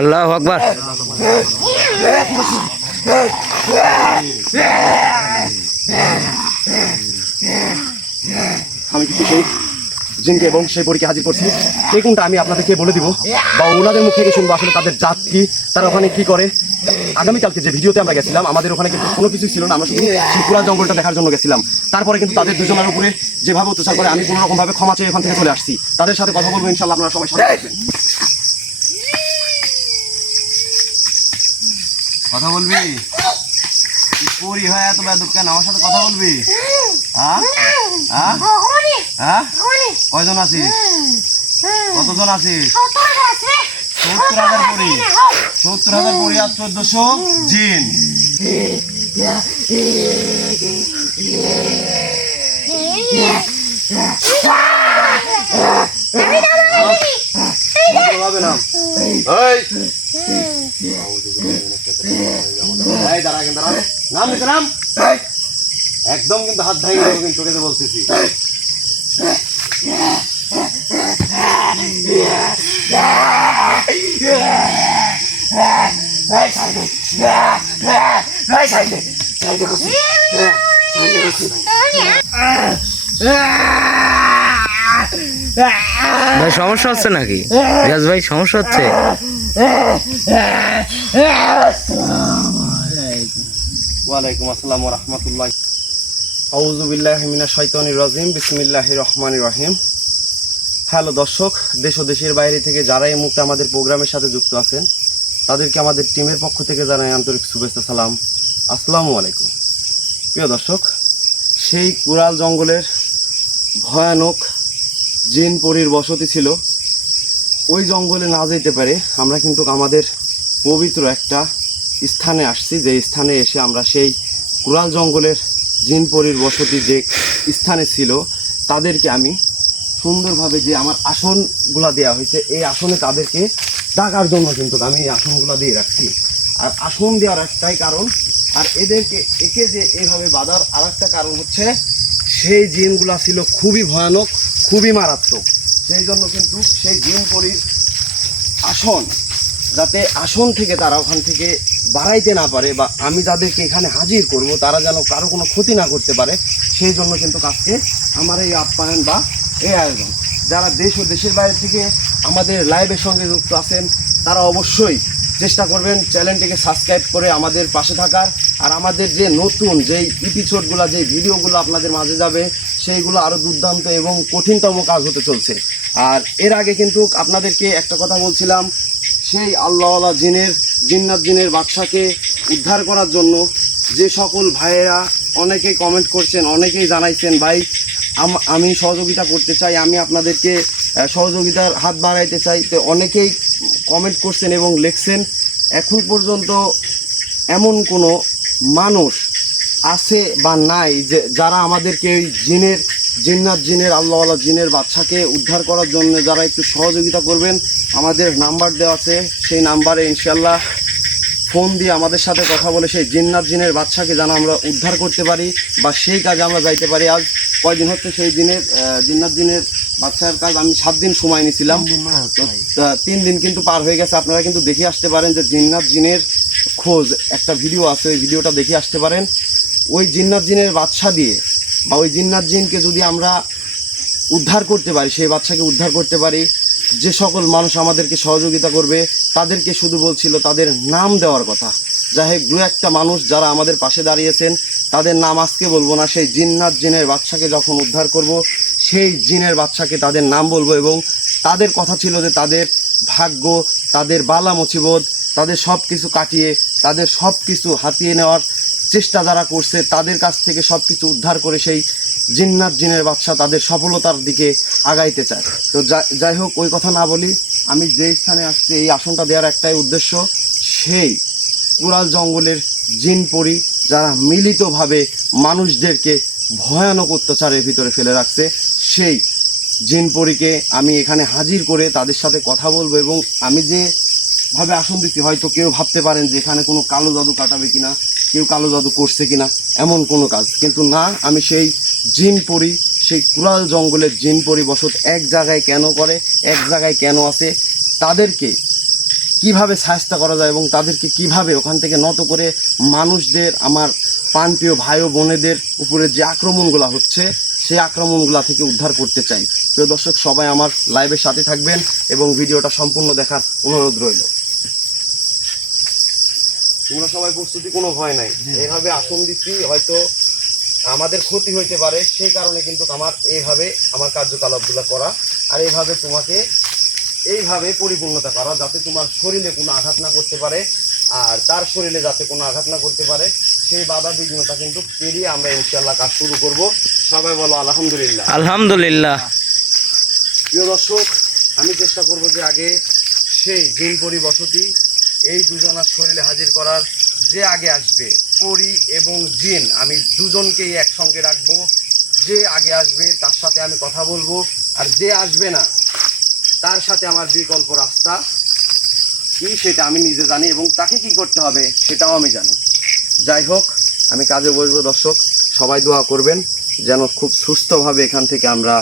আল্লাহু আকবার। আমি কিন্তু সেই জিনকে এবং সেই পরীকে হাজির করছি। কে কোনটা আমি আপনাদেরকে বলে দিব বা ওনাদের মুখ থেকে শুনবো আসলে তাদের জাত কি, তারা ওখানে কি করে। আগামীকালকে যে ভিডিওতে আমরা গেছিলাম, আমাদের ওখানে কিন্তু কোনো কিছু ছিল না, আমরা শুধু সেই পুরা জঙ্গলটা দেখার জন্য গেছিলাম। তারপরে কিন্তু তাদের দুজনের উপরে যেভাবে অত্যাচার করে আমি কোনো রকমভাবে ক্ষমা চেয়ে ওখান থেকে চলে আসছি। তাদের সাথে কথা বলবো ইনশাল্লাহ, আপনারা সবাই সাথে থাকবেন। কথা বলবি? পরি হয় এত বেদব কেন? আমার সাথে কথা বলবি? হ্যাঁ হ্যাঁ হ্যাঁ, কয়জন আছিস? কতজন আছিস? 70,000 পরি, 70,000 পরি আর 1400 জিন। একদম কিন্তু হাত ভাঙে দেবো, কিন্তু তোকে তো বলতেছি। ভাই সমস্যা হচ্ছে নাকি? রিয়াজ ভাই সমস্যা হচ্ছে? ওয়ালাইকুম আসসালাম ওয়া রাহমাতুল্লাহ। আউযু বিল্লাহি মিনাশ শাইতানির রাজিম, বিসমিল্লাহির রহমানির রহিম। হ্যালো দর্শক, দেশ ও দেশের বাইরে থেকে যারা এই মুহূর্তে আমাদের প্রোগ্রামের সাথে যুক্ত আছেন, তাদেরকে আমাদের টিমের পক্ষ থেকে জানাই আন্তরিক শুভেচ্ছা, সালাম, আসসালামু আলাইকুম। প্রিয় দর্শক, সেই কুড়াল জঙ্গলের ভয়ানক জিন পরীর বসতি ছিল। ওই জঙ্গলে না যেতে পারে আমরা কিন্তু আমাদের পবিত্র একটা স্থানে আসছি, যে স্থানে এসে আমরা সেই কুড়াল জঙ্গলের জিন পরীর বসতি যে স্থানে ছিল তাদেরকে আমি সুন্দরভাবে, যে আমার আসনগুলা দেওয়া হয়েছে, এই আসনে তাদেরকে ডাকার জন্য কিন্তু আমি এই আসনগুলা দিয়ে রাখছি। আর আসন দেওয়ার একটাই কারণ, আর একে যে এইভাবে বাঁধার আর একটা কারণ হচ্ছে, সেই জিনগুলা ছিল খুবই ভয়ানক, খুবই মারাত্মক। সেই জন্য কিন্তু সেই জিন পরীর আসন, যাতে আসন থেকে তারা ওখান থেকে বাড়াইতে না পারে, বা আমি যাদেরকে এখানে হাজির করব তারা যেন কারো কোনো ক্ষতি না করতে পারে, সেই জন্য কিন্তু আজকে আমার এই আপ্যায়ন বা এই আয়োজন। যারা দেশ ও দেশের বাইরে থেকে আমাদের লাইভের সঙ্গে যুক্ত আছেন, তারা অবশ্যই চেষ্টা করবেন চ্যানেলটিকে সাবস্ক্রাইব করে আমাদের পাশে থাকার। আর আমাদের যে নতুন যেই এপিসোডগুলো, যেই ভিডিওগুলো আপনাদের মাঝে যাবে, সেইগুলো আরও দুর্দান্ত এবং কঠিনতম কাজ হতে চলছে। আর এর আগে কিন্তু আপনাদেরকে একটা কথা বলছিলাম, সেই আল্লাহওয়ালা জিন্নাত জিনের বাদশাকে উদ্ধার করার জন্য যে সকল ভাইয়েরা অনেকেই কমেন্ট করছেন, অনেকেই জানাইছেন ভাই আমি সহযোগিতা করতে চাই, আমি আপনাদেরকে সহযোগিতার হাত বাড়াইতে চাই, তো অনেকেই কমেন্ট করছেন এবং লিখছেন। এখন পর্যন্ত এমন কোনো মানুষ আছে বা নাই যে যারা আমাদেরকে এই জিন্নাত জিনের আল্লাহওয়ালা জিনের বাদশাকে উদ্ধার করার জন্য যারা একটু সহযোগিতা করবেন। আমাদের নাম্বার দেওয়া আছে, সেই নাম্বারে ইনশাল্লাহ ফোন দিয়ে আমাদের সাথে কথা বলে সেই জিন্নাত জিনের বাদশাকে যেন আমরা উদ্ধার করতে পারি, বা সেই কাজে আমরা যাইতে পারি। আজ কয়দিন হচ্ছে সেই জিন্নাত জিনের বাদশার কাজ আমি 7 দিন সময় নিয়েছিলাম, 3 দিন কিন্তু পার হয়ে গেছে। আপনারা কিন্তু দেখে আসতে পারেন যে জিন্নাত জিনের খোঁজ একটা ভিডিও আছে, ওই ভিডিওটা দেখে আসতে পারেন। ওই জিন্নাত জিনের বাদশা দিয়ে বা ওই জিন্নাত জিনকে যদি আমরা উদ্ধার করতে পারি, সেই বাদশাকে উদ্ধার করতে পারি, যে সকল মানুষ আমাদেরকে সহযোগিতা করবে তাদেরকে শুধু বলছিল তাদের নাম দেওয়ার কথা। যাই হোক, 2-1টা মানুষ যারা আমাদের পাশে দাঁড়িয়েছেন তাদের নাম আজকে বলবো না, সেই জিন্নাত জিনের বাদশাকে যখন উদ্ধার করব সেই জিনের বাদশাকে তাদের নাম বলবো। এবং তাদের কথা ছিল যে তাদের ভাগ্য, তাদের বালা মুসিবত, তাদের সব কিছু কাটিয়ে, তাদের সব কিছু হাতিয়ে নেওয়ার চেষ্টা যারা করছে তাদের কাছ থেকে সব কিছু উদ্ধার করে সেই জিন্নাত জিনের বাদশা তাদের সফলতার দিকে আগাইতে চায়। তো যাই হোক, ওই কথা না বলি, আমি যে স্থানে আসছি এই আসনটা দেওয়ার একটাই উদ্দেশ্য, সেই কুড়াল জঙ্গলের জিন পরি যারা মিলিতভাবে মানুষদেরকে ভয়ানক অত্যাচারের ভিতরে ফেলে রাখছে, সেই জিন পরীকে আমি এখানে হাজির করে তাদের সাথে কথা বলবো। এবং আমি যেভাবে আসন দিচ্ছি, হয়তো কেউ ভাবতে পারেন যে এখানে কোনো কালো জাদু কাটাবে কিনা, কেউ কালো জাদু করছে কিনা, এমন কোনো কাজ কিন্তু না। আমি সেই জিন পরি, সেই কুড়াল জঙ্গলের জিন পরি বসত এক জায়গায় কেন করে, এক জায়গায় কেন আছে, তাদেরকে কিভাবে সাহায্য করা যায় এবং তাদেরকে কিভাবে ওখান থেকে নত করে মানুষদের, আমার প্রাণপ্রিয় ভাই ও বোনেদের উপরে যে আক্রমণগুলো হচ্ছে সেই আক্রমণগুলো থেকে উদ্ধার করতে চাই। প্রিয় দর্শক, সবাই আমার লাইভের সাথে থাকবেন এবং ভিডিওটা সম্পূর্ণ দেখার অনুরোধ রইল। তোমরা সবাই প্রস্তুতি, কোনো ভয় নাই। এইভাবে আসন দিচ্ছি, হয়তো আমাদের ক্ষতি হইতে পারে, সেই কারণে কিন্তু আমার এইভাবে আমার কার্যকলাপগুলো করা, আর এইভাবে তোমাকে এইভাবে পরিপূর্ণতা করা যাতে তোমার শরীরে কোনো আঘাত না করতে পারে, আর তার শরীরে যাতে কোনো আঘাত না করতে পারে, সেই বাধা বিঘ্নতা কিন্তু পেরিয়ে আমরা ইনশাআল্লাহ কাজ শুরু করব। সবাই বলো আলহামদুলিল্লাহ। আলহামদুলিল্লাহ। প্রিয় দর্শক, আমি চেষ্টা করব যে আগে সেই জিন পরি বসতি এই দুজনার শরীরে হাজির করার, যে আগে আসবে পরি এবং জিন, আমি দুজনকেই একসঙ্গে রাখবো। যে আগে আসবে তার সাথে আমি কথা বলবো, আর যে আসবে না তার সাথে আমার বিকল্প রাস্তা কি সেটা আমি নিজে জানি, এবং তাকে কি করতে হবে সেটাও আমি জানি। যাই হোক, আমি কাজে বসবো। দর্শক সবাই দোয়া করবেন যেন খুব সুস্থভাবে এখান থেকে আমরা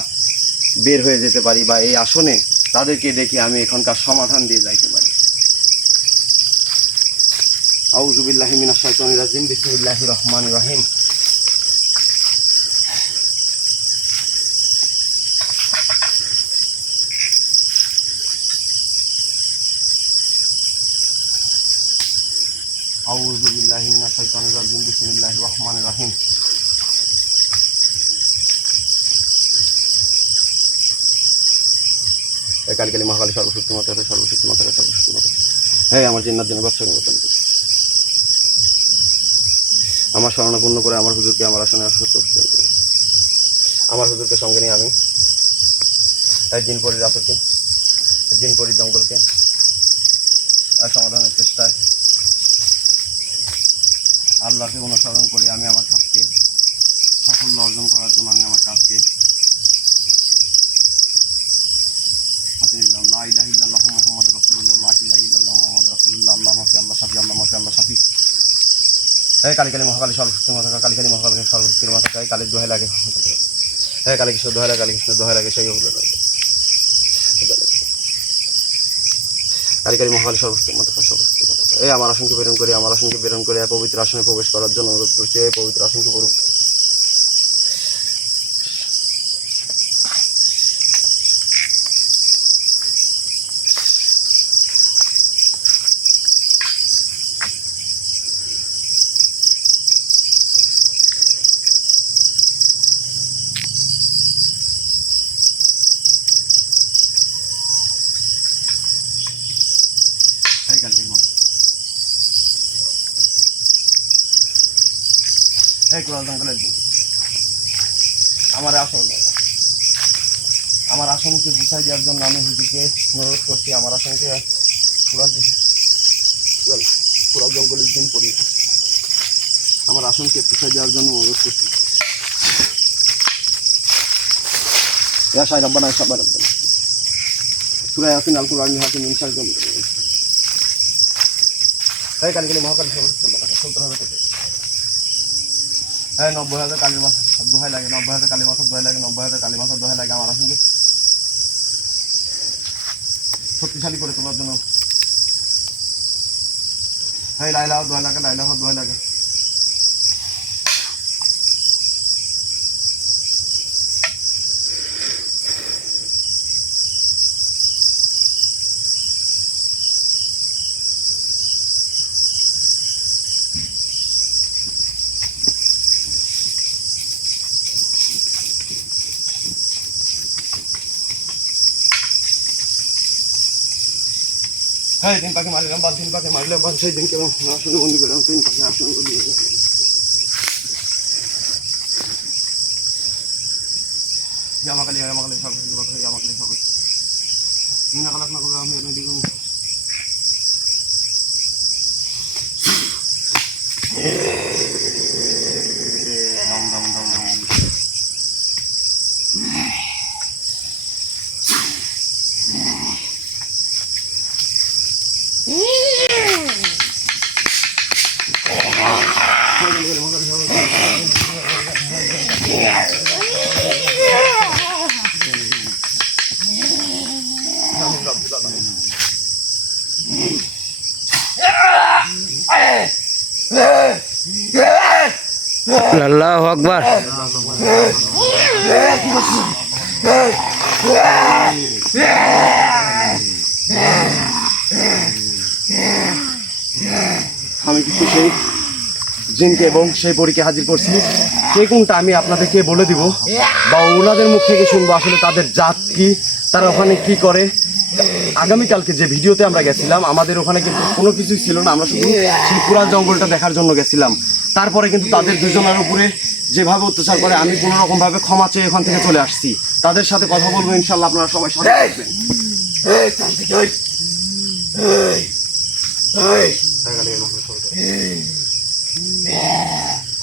বের হয়ে যেতে পারি, বা এই আসনে তাদেরকে দেখে আমি এখানকার সমাধান দিয়ে যাইতে পারি। আউযু বিল্লাহি মিনাশ শাইতানির রাজিম, বিসমিল্লাহির রহমানির রহিম। আউযু বিল্লাহি মিনাশ শাইতানির রাজিম, বিসমিল্লাহির রহমানির রহিম। কালী মহাকালী সর্বশক্তি মাতা, সর্বশক্তি মাতা, সর্বশক্তি মাতা। হ্যাঁ, আমার জিন্নাত জন্য বাচ্চা আমার শরণাপন্ন করে আমার হুজুরকে আমার আসনে আসতে করুন। আমার হুজুরকে সঙ্গে নিয়ে আমি এই জিনপরির রাতকে, জিনপরির জঙ্গলকে সমাধানের চেষ্টায় আল্লাহকে অনুসরণ করে আমি আমার কাজকে সাফল্য অর্জন করার জন্য আমি আমার কাজকে হাতে নিলাম। লা ইলাহা ইল্লাল্লাহ মুহাম্মাদুর রাসূলুল্লাহ, লা ইলাহা ইল্লাল্লাহ মুহাম্মাদুর রাসূলুল্লাহ। আল্লাহ মাফি, আল্লাহ শাফি, আল্লাহ মাফি, আল্লাহ শাফি। হ্যাঁ, কালী মহাকালী সর্বশক্তি মাতা, কালী মহাকালী সর্বশক্তির মাতা, কালীর দোহাই লাগে। হ্যাঁ, কালী কৃষ্ণ দোহাই লাগে, কালী কৃষ্ণ দোহাই লাগে। সেই কালী মহাকালী সর্বশক্তি মাতা, সর্বশক্তি মাতা। এই আমার আসনকে প্রেরণ করে, আমার আসনকে প্রেরণ করে পবিত্র আসনে প্রবেশ করার জন্য অনুরোধ করছি। এই পবিত্র আসনকে করুন। আমার আসনকে বুঝাই দেওয়ার জন্য আমি হুজুরকে অনুরোধ করছি। আমার আসনকে পুরা জঙ্গলের দিন পড়ি, আমার আসনকে বুঝাই দেওয়ার জন্য অনুরোধ করছি। রব্বানা সাব্বানা রব্বানা সূরা ইয়াসিন আল কুরআন হাকিম ইনশাল জম। এই কালী মহাকালী হ্যাঁ, 90,000 কালী মাছ দোহাই লাগে, 90,000 কালী মাছের দোহাই লাগে, 90,000 কালী মাছের দোহাই লাগে। আমার আসনকে শক্তিশালী করে তোলার জন্য হ্যাঁ, লাইলাহ দোহাই লাগে, লাইলাহ দোহাই লাগে। হ্যাঁ, 3 পাখি মারলাম, 3 পাখি মারলাম, সেই দিনকে আসলে বন্দি করলাম। 3 পাখি আসলে বন্দি করলাম। আমাকালী সর্বশক্তি কথা, আমাকালী সর্বশক্তি মিনা কালাক না করবে। আমি এনে দিলাম আল্লাহু আকবার। আমি কিন্তু সেই জিনকে এবং সেই পরীকে হাজির করছি, কে কোনটা আমি আপনাদেরকে বলে দিব বা ওনাদের মুখ থেকে শুনবো আসলে তাদের জাত কি, তারা ওখানে কি করে। আগামীকালকে যে ভিডিওতে আমরা গেছিলাম আমাদের ওখানে কিন্তু কোনো কিছুই ছিল না, আমরা শুধু সেই পুরা জঙ্গলটা দেখার জন্য গেছিলাম। তারপরে কিন্তু তাদের দুজনের উপরে যেভাবে অত্যাচার করে আমি কোনো রকমভাবে ক্ষমা চেয়ে ওখান থেকে চলে আসছি। তাদের সাথে কথা বলবো ইনশাল্লাহ, আপনারা সবাই সাথে থাকবেন।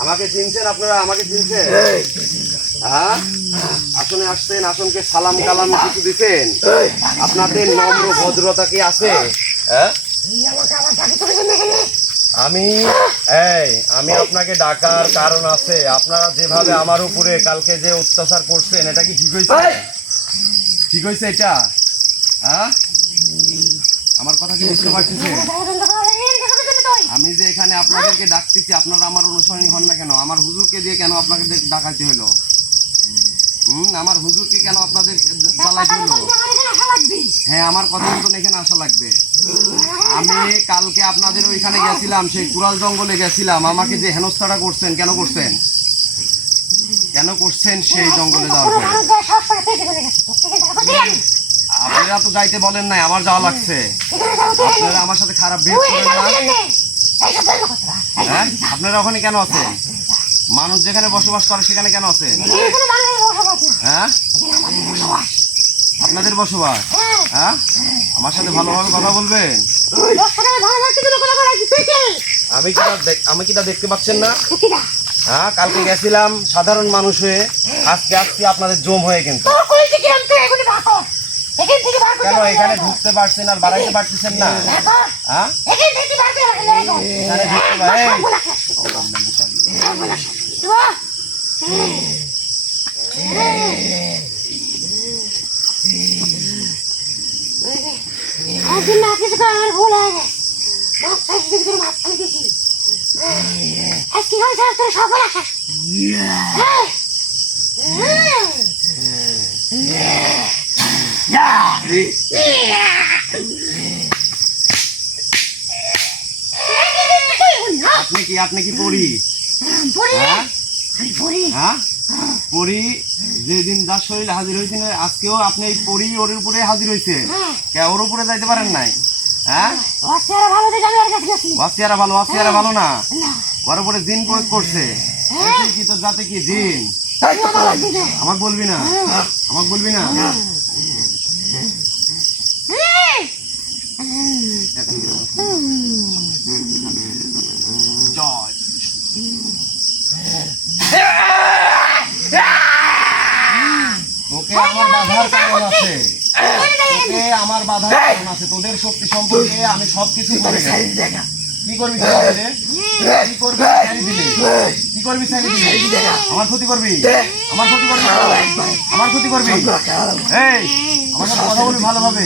আমাকে চিনছেন আপনারা? আমাকে চিনছেন? হ্যাঁ, আসনে আসছেন, আসনকে সালাম কালাম কিছু দিচ্ছেন? আপনাদের নম্র ভদ্রতা কি আছে? হ্যাঁ, আমি আপনাকে ডাকার কারণ আছে। আপনারা যেভাবে আমার উপরে কালকে যে অত্যাচার করছেন এটা কি ঠিক হয়েছে? ঠিক হয়েছে এটা? হ্যাঁ, আমার কথা কি বুঝতে পারতেছেন? আমি যে এখানে আপনাদেরকে ডাকতেছি, আপনারা আমার অনুসরণী হন না কেন? আমার হুজুরকে দিয়ে কেন আপনাদের ডাকাইতে হলো? আমার হুজুরকে কেন আপনাদের চালাইতে হলো? হ্যাঁ, আমার কথা মতন এখানে আসা লাগবে। আমি কালকে আপনাদের ওইখানে গেছিলাম, সেই কুড়াল জঙ্গলে গেছিলাম। আমাকে যে হেনস্থাটা করছেন, কেন করছেন? কেন করছেন সেই জঙ্গলে যাওয়ার পরে? আপনারা তো যাইতে বলেন নাই, আমার যাওয়া লাগছে। আপনারা আমার সাথে খারাপ বিহেভ করেন না? হ্যাঁ, আপনারা ওখানে কেন আছেন? মানুষ যেখানে বসবাস করে সেখানে কেন আছেন? হ্যাঁ, আপনাদের বসবাস। হ্যাঁ, আমার সাথে ভালোভাবে কথা বলবেন। আমি কিটা দেখতে পাচ্ছেন না? হ্যাঁ, কালকে গেছিলাম সাধারণ মানুষ হয়ে, আজকে আসছি আপনাদের জম হয়ে। কিন্তু কেন এখানে ঢুকতে পারছেন আর বাড়াইতে পারতেছেন না? হ্যাঁ, আপনি কি পড়ি? হ্যাঁ, পড়ি যেদিন যার শরীরে হাজির হয়েছেন, আজকেও আপনি এই পড়ি ওর উপরে হাজির হয়েছে। ওর উপরে যাইতে পারেন নাই? হ্যাঁ, ওয়াসিয়ারা ভালো, ওয়াসিয়ারা ভালো না, ওর উপরে জিন প্রয়োগ করছে। কি তোর যাতে কি জিন? আমাকে বলবি না, আমাকে বলবি না। তোকে আমার বাধার কারণ আছে, তোকে আমার বাধার কারণ আছে। তোদের শক্তি সম্পর্কে আমি সবকিছু বলে গেছি। কি করবি? কি করবি? কি করবি? আমার ক্ষতি করবি? আমার ক্ষতি করবি? আমার ক্ষতি করবি? এই, আমার সাথে কথা বলবি ভালোভাবে।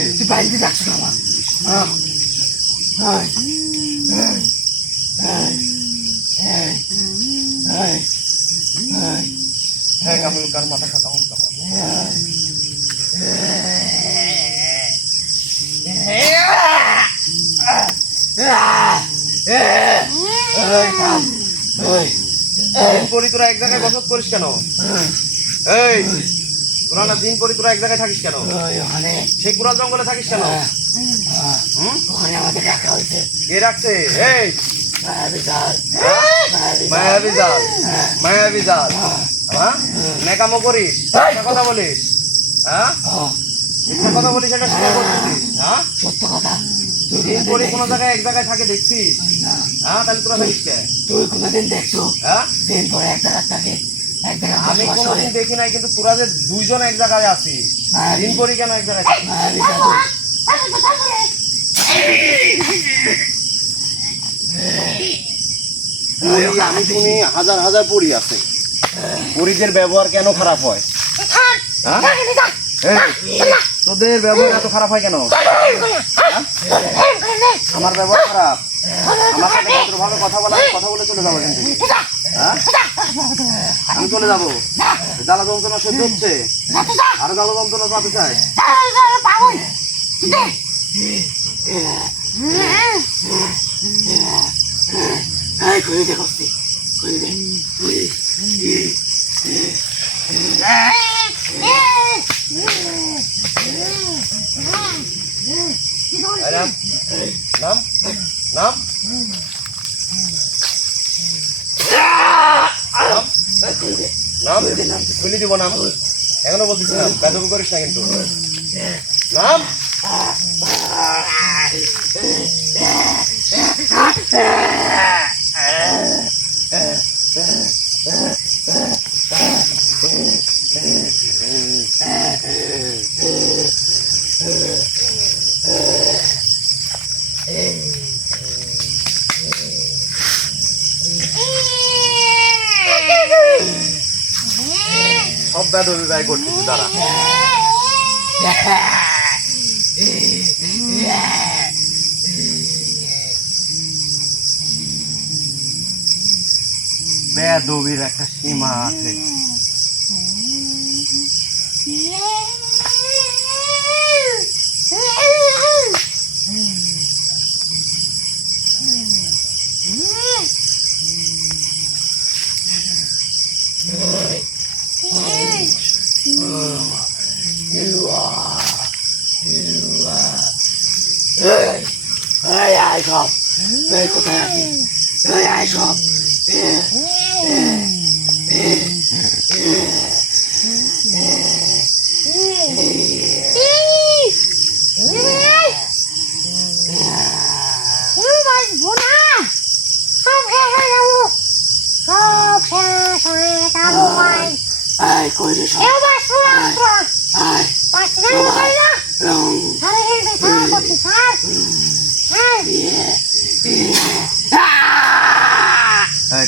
হ্যাঁ, কামুল কার মাথা খা, কামুল কামুল। তোরা এক জায়গায় বসত করিস কেন? এই, তোরা না দিন পরি তোরা এক জায়গায় থাকিস কেন? সেই কুড়াল জঙ্গলে থাকিস কেন? কে রাখছে? এই, মায়াবী জাল, মায়াবী জাল। হ্যাঁ, নেকামো করিস, কথা বলিস। হ্যাঁ, কথা বলিস, এটা স্বীকার করতেছিস? হ্যাঁ, সত্য কথা। দিন পরে কোনো জায়গায় এক জায়গায় থাকে দেখছিস? হ্যাঁ, তাহলে তোরা থাকিস কে? তুই কোনোদিন দেখছো? হ্যাঁ, দিন পরে এক জায়গায় থাকে, এক জায়গায় আমি কোনোদিন দেখি নাই। কিন্তু তোরা যে দুইজন এক জায়গায় আছিস, দিন পরে কেন এক জায়গায়? আমি শুনি হাজার হাজার পরী আছে, পরীদের ব্যবহার কেন খারাপ হয়? এই তোদের ব্যবহার এত খারাপ হয় কেন? হ্যাঁ? আমার ব্যবহার খারাপ? আমার সাথে ভদ্রভাবে কথা বলে চলে যাবো এখান থেকে। হ্যাঁ? আমি চলে যাবো। জ্বালা যন্ত্রণা সহ্য হচ্ছে, আর জ্বালা যন্ত্রণা পাতে চাই। নাম নাম নাম খুলে দিব। নাম এখনো বলতেছি নাম, কাজও করিস না কিন্তু। নাম সব বেদ অভিপ্রায় করতেছি তারা। বেদবির একটা সীমা আছে।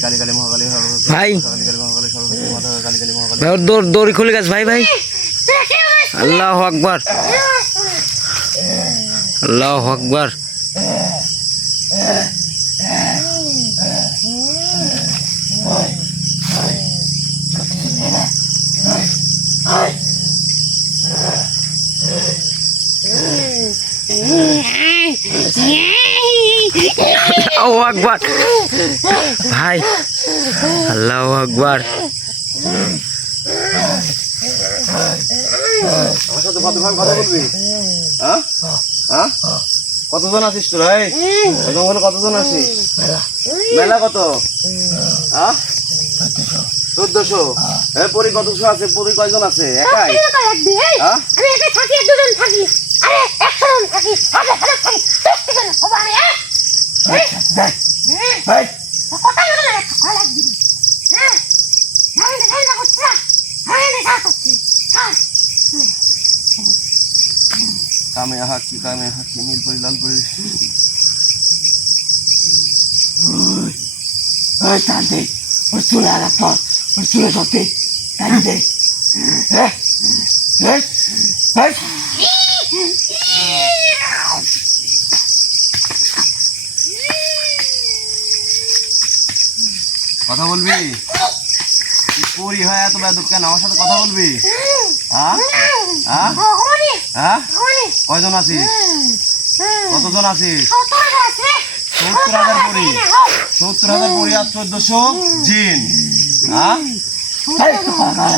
কালী কালী মহাকালী ভাই কালী কালী মহাকালী সর্বশক্তি মাতা কালী কালী মহাকালী। ভাই, ওর দড়ি খুলে গেছে ভাই ভাই। আল্লাহু আকবার, আল্লাহু আকবার। আল্লাহু আকবার ভাই, আল্লাহু আকবার। আমার সাথে ভদ্রভাবে কথা বলবি? হ্যাঁ হ্যাঁ, কতজন আছিস তোরা? জঙ্গলে কতজন আছিস? মেলা কত? হ্যাঁ 1400। পরি কতশো আছে? পরি কয়জন আছে? একাই? হ্যাঁ কামে হাকি নীল পরি লাল পরি। চলে আঘাত কর, চলে সত্যি দে। কথা বলবি? পরি হয় এত বেদব কেন? আমার সাথে কথা বলবি? হ্যাঁ হ্যাঁ হ্যাঁ, কয়জন আছিস? কতজন আছিস? 70,000 পরি। 70,000 পরি আর 1400 জিন। হ্যাঁ,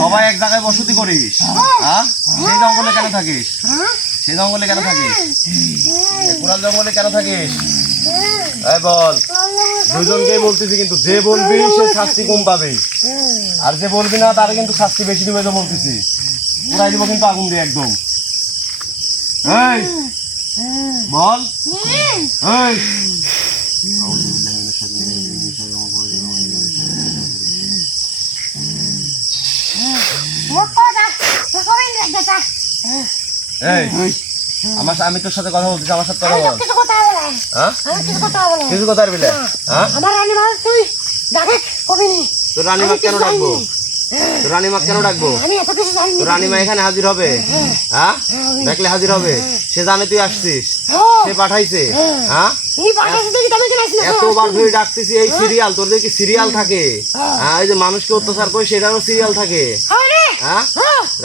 সবাই এক জায়গায় বসতি করিস? হ্যাঁ, সেই জঙ্গলে কেন থাকিস? সেই জঙ্গলে কেন থাকিস? কোরাল জঙ্গলে কেন থাকিস? বল। দুজনকেই বলতেছি, কিন্তু যে বলবি সে শাস্তি কম পাবে, আর যে বলবি না তার কিন্তু শাস্তি বেশি দিবে। তো বলতেছি পুরাই দিব কিন্তু আগুন দিয়ে একদম। এই বল। এই আমি তোর সাথে কথা বলতেছি, আমার সাথে কথা বল। কিছু কথা বলে? তোর রানীমা কেন ডাকবো? তো রানীমা কেন ডাকবো? আমি এত কিছু জানি তো না। রানীমা এখানে হাজির হবে? হ্যাঁ, দেখলে হাজির হবে। সে জানে তুই আসছিস, সে পাঠাইছে। হ্যাঁ, এই পাঠাইছে দেখি তুমি কেন আসলে? এতবার ধরে ডাকতেছি। এই সিরিয়াল, তোদের কি সিরিয়াল থাকে? হ্যাঁ, এই যে মানুষকে অত্যাচার করে সেটারও সিরিয়াল থাকে। আরে হ্যাঁ,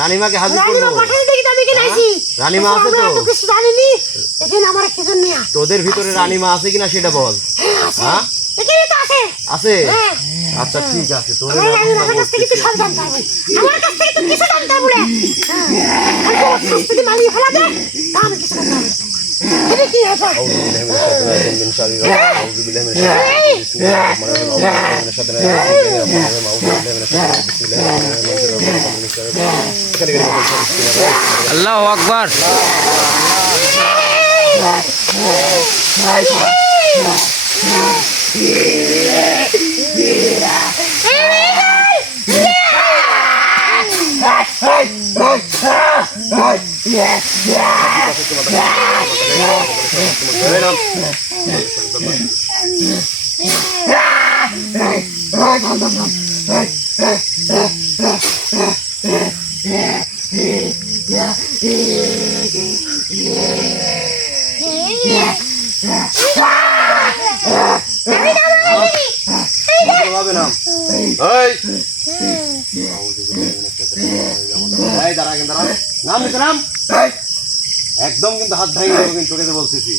রানীমাকে হাজির রানীমা করবো। পাঠাইছে দেখি তুমি কেন আইছি? রানীমা আছে আমরা তো? এত কিছু জানি নি। এখানে আমার কিছু নিয়া। তোদের ভিতরে রানীমা আছে কিনা সেটা বল। হ্যাঁ, এখানে তো আছে। আছে? হ্যাঁ। আচ্ছা ঠিক আছে, তোদের আমার ব্যবস্থা আমার কাছ থেকে করতেছি। তুই সব জানতে পারবি। আমার কাছ থেকে তুই কিছু জানতে পারবি না। আর তোর কাছ থেকে মারিয়ে ফেলা দে, তা আমি কিছু জানতে পারবো না। এটা কি হয়েছে? আল্লাহু আকবার। হবে না। এই দাঁড়া, কিন্তু দাঁড়া। নাম নিতে নাম। একদম কিন্তু হাত ভাঙিয়ে দেবো কিন্তু, তোকে তো বলতেছি।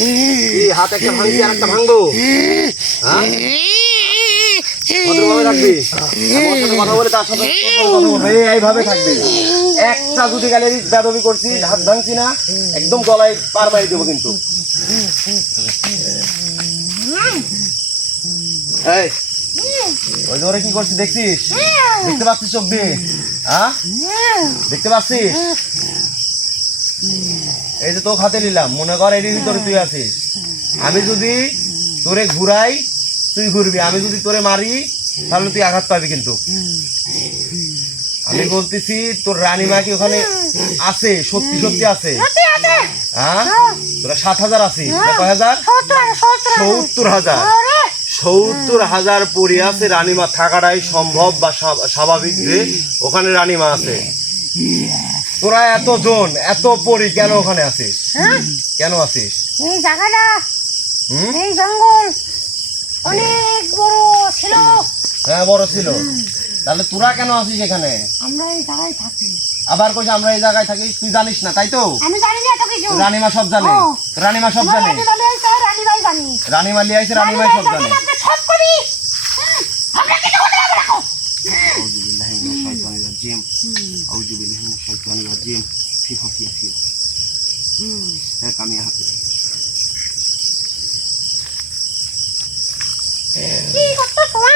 এই হাত একটা ভাঙছি আর একটা ভাঙবো। হ্যাঁ, ভদ্রভাবে রাখবি। আমার সাথে কথা বলে তার সাথে কথা বলবে, এইভাবে থাকবি। একটা যদি গ্যালারি বেদবি করছি, হাত ভাঙছি না, একদম গলায় পার মারি দেবো কিন্তু। এই, ওই যে ওরা কি করছিস দেখছিস? দেখতে পাচ্ছিস চোখ দিয়ে? হ্যাঁ, দেখতে পাচ্ছিস? এই যে তোকে হাতে নিলাম, মনে কর এর ভিতরে তুই আছিস। আমি যদি তোরে ঘুরাই, তুই ঘুরবি। আমি যদি তোরে মারি, তাহলে তুই আঘাত পাবি কিন্তু। আমি বলতেছি, তোর রানীমা কি ওখানে আছে? সত্যি সত্যি আছে? হ্যাঁ, তোরা 7,000 আছিস না? কয় হাজার? 70,000। 70,000 পরি আছে। রানীমা থাকাটাই সম্ভব বা স্বাভাবিক যে ওখানে রানীমা আছে। তোরা এতজন, এত পরি কেন ওখানে আছিস? কেন আছিস? এই জায়গাটা, হুম, এই জঙ্গল অনেক বড় ছিল। হ্যাঁ, বড় ছিল। তাহলে তোরা কেন আছিস এখানে? আমরা এই জায়গায় থাকি। আবার কইস আমরা এই জায়গায় থাকি, তুই জানিস না তাই তো? আমি জানি না তো কিছু। রানীমা সব জানে। ও। রানীমা সব জানে। রানীবাই জানি। রানীমা লিয়ে আইছে, রানীমাই সব জানে। আপনি সব কবি। আমরা কিছু করতে পারবো না। আউযুবিল্লাহি মিনাশ শাইতানির রাজিম। আউযুবিল্লাহি মিনাশ শাইতানির রাজিম। ফিহা ফিহা ফিহা। হ্যাঁ, আমি হাতে কি করতে শোনা?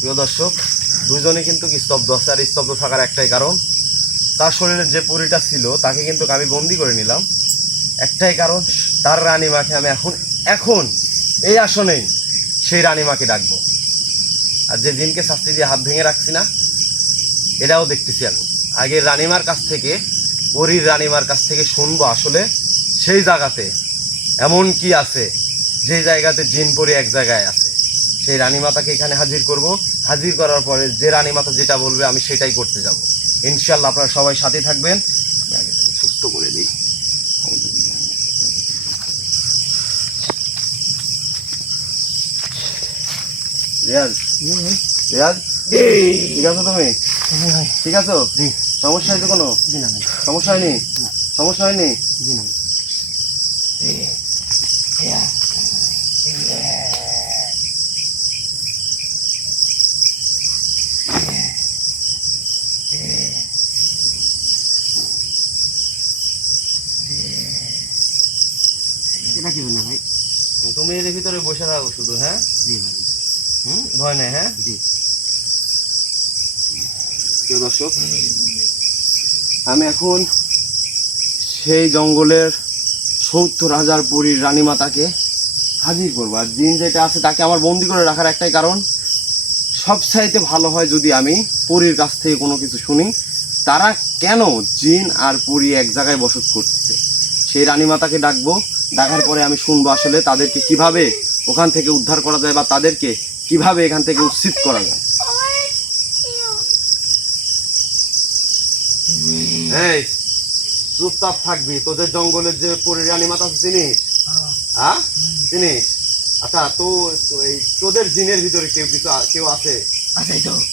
প্রিয় দর্শক, দুইজনে কিন্তু স্তব্ধ আছে। আর স্তব্ধ থাকার একটাই কারণ, তার শরীরে যে পরীটা ছিল তাকে কিন্তু আমি বন্দি করে নিলাম। একটাই কারণ, তার রানীমাকে আমি এখন এই আসনেই সেই রানীমাকে ডাকবো। আর যে দিনকে শাস্তি দিয়ে হাত ভেঙে রাখছি না, এটাও দেখতেছি আমি। আগে রানীমার কাছ থেকে, পরীর রানীমার কাছ থেকে শুনবো আসলে সেই জায়গাতে এমন কি আছে যে জায়গাতে জিন পরি এক জায়গায় আছে। সেই রানীমাতাকে এখানে হাজির করব। হাজির করার পরে যে রানীমাতা যেটা বলবে আমি সেটাই করতে যাব ইনশাআল্লাহ। আপনারা সবাই সাথে থাকবেন। আমি আগে তাকে সুস্থ করে দিই। রিয়াজ, রিয়াজ, ঠিক আছো তুমি? ঠিক আছো? সমস্যা হয়েছে কোনো? সমস্যা হয়নি? সমস্যা হয়নি? এটা কি জন্য ভাই? তুমি এর ভিতরে বসে থাকো শুধু, হ্যাঁ? জি ভাই। ভয় নেই, হ্যাঁ? জি। প্রিয় দর্শক, আমি এখন সেই জঙ্গলের ৭০,০০০ পরীর রানীমাতাকে হাজির করবো। আর জিন যেটা আছে তাকে আমার বন্দি করে রাখার একটাই কারণ, সবচাইতে ভালো হয় যদি আমি পরীর কাছ থেকে কোনো কিছু শুনি তারা কেন জিন আর পরী এক জায়গায় বসত করতেছে। সেই রানীমাতাকে ডাকবো, ডাকার পরে আমি শুনবো আসলে তাদেরকে কিভাবে ওখান থেকে উদ্ধার করা যায় বা তাদেরকে কিভাবে এখান থেকে উচ্ছেদ করা যায়। এই চুপচাপ থাকবি, তোদের জঙ্গলের যে পরী রানীমাতা আছে চিনিস? হ্যাঁ চিনিস? আচ্ছা, তো এই তোদের জিনের ভিতরে কেউ আছে?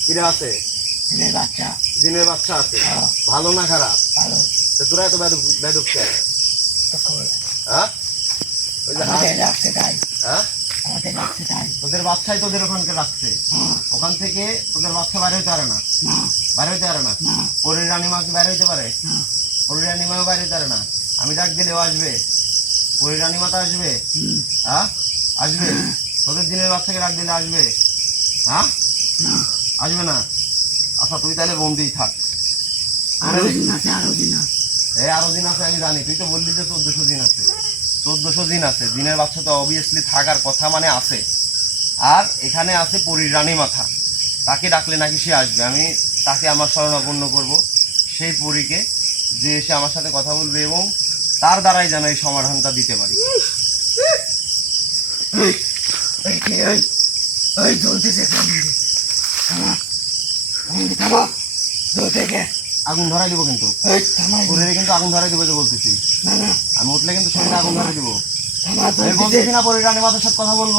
কিরা আছে? জিনের বাচ্চা আছে। ভালো না খারাপ? তো তোরা এত বেদব কেন? হ্যাঁ ওই যে হ্যাঁ তোদের বাচ্চাই তোদের ওখানকে রাখছে, ওখান থেকে তোদের বাচ্চা বাইরে হইতে পারে না, বাইরে হইতে পারে না। পরীর রানীমা কি বাইরে হইতে পারে? পরীর রানীমাও বাইরে হইতে পারে না। আমি ডাক দিলেও আসবে? পরীর রানীমা তো আসবে? হ্যাঁ আসবে? তোদের দিনের বাচ্চাকে ডাক দিলে আসবে? হ্যাঁ আসবে না। আচ্ছা তুই তাহলে বন্দি থাক। আরো দিন আছে আমি জানি, তুই তো বললি যে ১৪০০ দিন আছে। ১৪০০ দিন আছে, দিনের বাচ্চা তো অবভিয়াসলি থাকার কথা, মানে আছে। আর এখানে আছে পরীর রানীমাতা, তাকে ডাকলে নাকি সে আসবে। আমি তাকে আমার শরণাপন্ন করব, সেই পরীকে, যে এসে আমার সাথে কথা বলবে এবং তার দ্বারাই যেন এই সমাধানটা দিতে পারি। আগুন ধরাই দিব কিন্তু, শরীরে কিন্তু আগুন ধরাই দিব যে বলতেছি। আমি উঠলে কিন্তু শরীরে আগুন ধরাই দিব। বলতেছি না পরীর রানীমাতার সাথে কথা বলবো।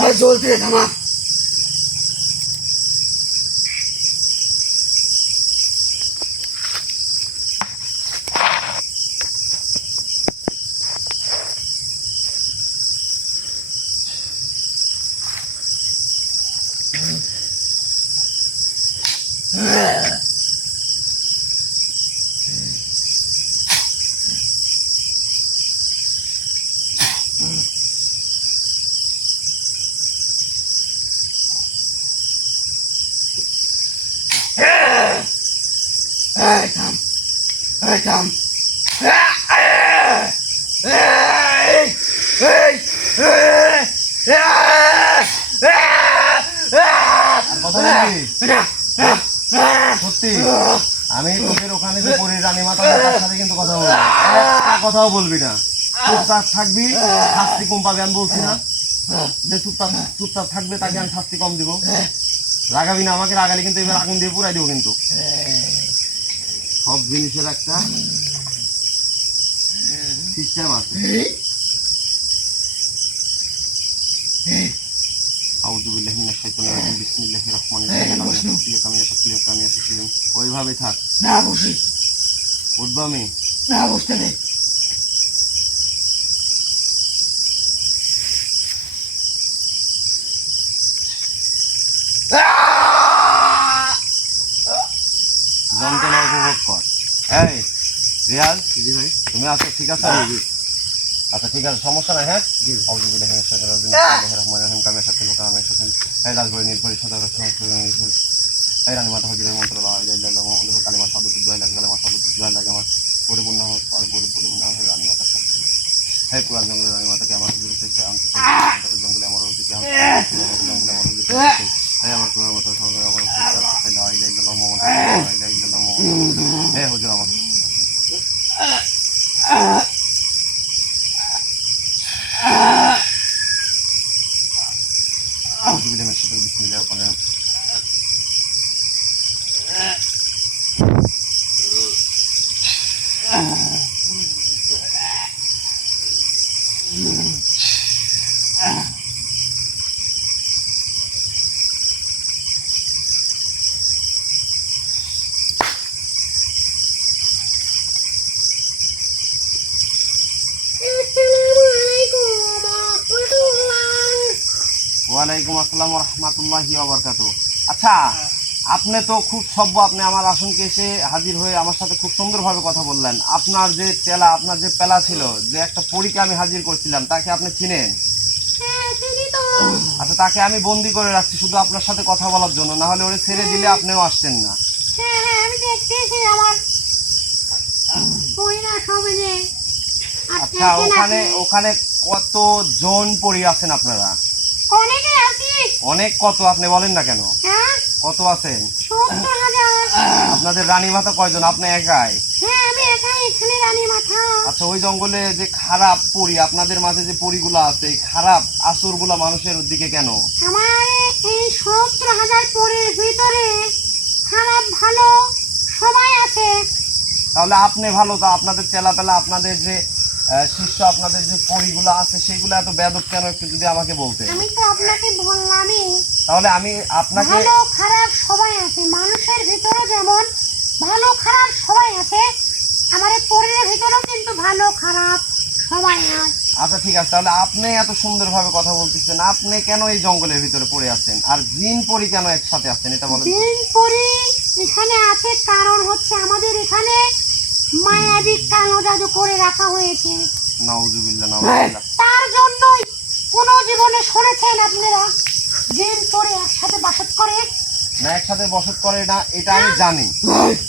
সত্যি আমি তোদের ওখানে যে পরীর রানীমাতা তার সাথে কিন্তু কথা বলবো, একটা কথাও বলবি না। চুপচাপ থাকবি, শাস্তি কম পাবি। আমি বলছি না যে চুপচাপ থাকবে তাকে আমি শাস্তি কম দিব। রাগাবি না আমাকে, রাগালে কিন্তু এবার আগুন দিয়ে পুরাই দিব। কিন্তু সব জিনিসের একটা সিস্টেম আছে। ওইভাবে থাক। না বসি উঠবো আমি? না বসতে নেই। যন্ত্রণা উপভোগ কর। এই রিয়াজ, জি ভাই, তুমি আছো? ঠিক আছে? আচ্ছা ঠিক আছে, সমস্যা নাই। হ্যাঁ রানীমাতা হজিরের মন্ত্র কালিমা শব্দ দোহাই লাগে, কালিমা শব্দ দোহাই লাগে আমার পরিপূর্ণ হোক, পরিপূর্ণ হবে রানীমাতা শব্দ। হ্যাঁ পুরা জঙ্গলের রানীমাতাকে আমার জঙ্গলে আমার জঙ্গলে আমার হ্যাঁ আমার পুরা মতো আমার হ্যাঁ হুজুর আমার ওয়ালাইকুম আসসালাম রহমতুল্লাহি ওয়া বারাকাতুহু। আচ্ছা, আপনি তো খুব সভ্য, আপনি আমার আসনকে এসে হাজির হয়ে আমার সাথে খুব সুন্দরভাবে কথা বললেন। আপনার যে চেলা, আপনার যে পেলা ছিল, যে একটা পরীকে আমি হাজির করছিলাম, তাকে আপনি চিনেন? আচ্ছা, তাকে আমি বন্দি করে রাখছি শুধু আপনার সাথে কথা বলার জন্য, না হলে ওরে ছেড়ে দিলে আপনিও আসতেন না। আচ্ছা, ওখানে ওখানে কতজন পরি আছেন আপনারা? অনেক। কত আপনি বলেন না কেন? কত আছেন? আপনাদের রানী মাথা কয়জন? আপনি একাই? আচ্ছা, ওই জঙ্গলে যে খারাপ পরি, আপনাদের মাঝে যে পরিগুলা আছে, এই খারাপ আসরগুলা মানুষের দিকে কেন? আমার এই 70,000 পরের ভিতরে খারাপ ভালো সবাই আছে। তাহলে আপনি ভালো, তা আপনাদের চেলাপেলা, আপনাদের যে শিষ্য, আপনাদের যে পরিগুলা আছে, সেগুলো এত বেয়াদব কেন, একটু যদি আমাকে বলতে। আমি তো আপনাকে বললামই, তাহলে আমি আপনাকে, ভালো খারাপ সবাই আছে মানুষের ভিতরে, যেমন ভালো খারাপ সবাই আছে, আমার এই পরের ভিতরেও কিন্তু ভালো খারাপ সবাই আছে। আচ্ছা ঠিক আছে, তাহলে আপনি এত সুন্দরভাবে কথা বলতেছেন, আপনি কেন এই জঙ্গলের ভিতরে পড়ে আছেন? আর জিন পরি কেন একসাথে আছেন, এটা বলেন। জিন পরি এখানে আছে কারণ হচ্ছে আমাদের এখানে মায়াবী কালো জাদু করে রাখা হয়েছে। নাউজুবিল্লাহ, নাউজুবিল্লাহ। তার জন্যই কোন জীবনে শুনেছেন আপনারা জিন পরি একসাথে বাস করে? না, একসাথে বসত করে না, এটা আমি জানি,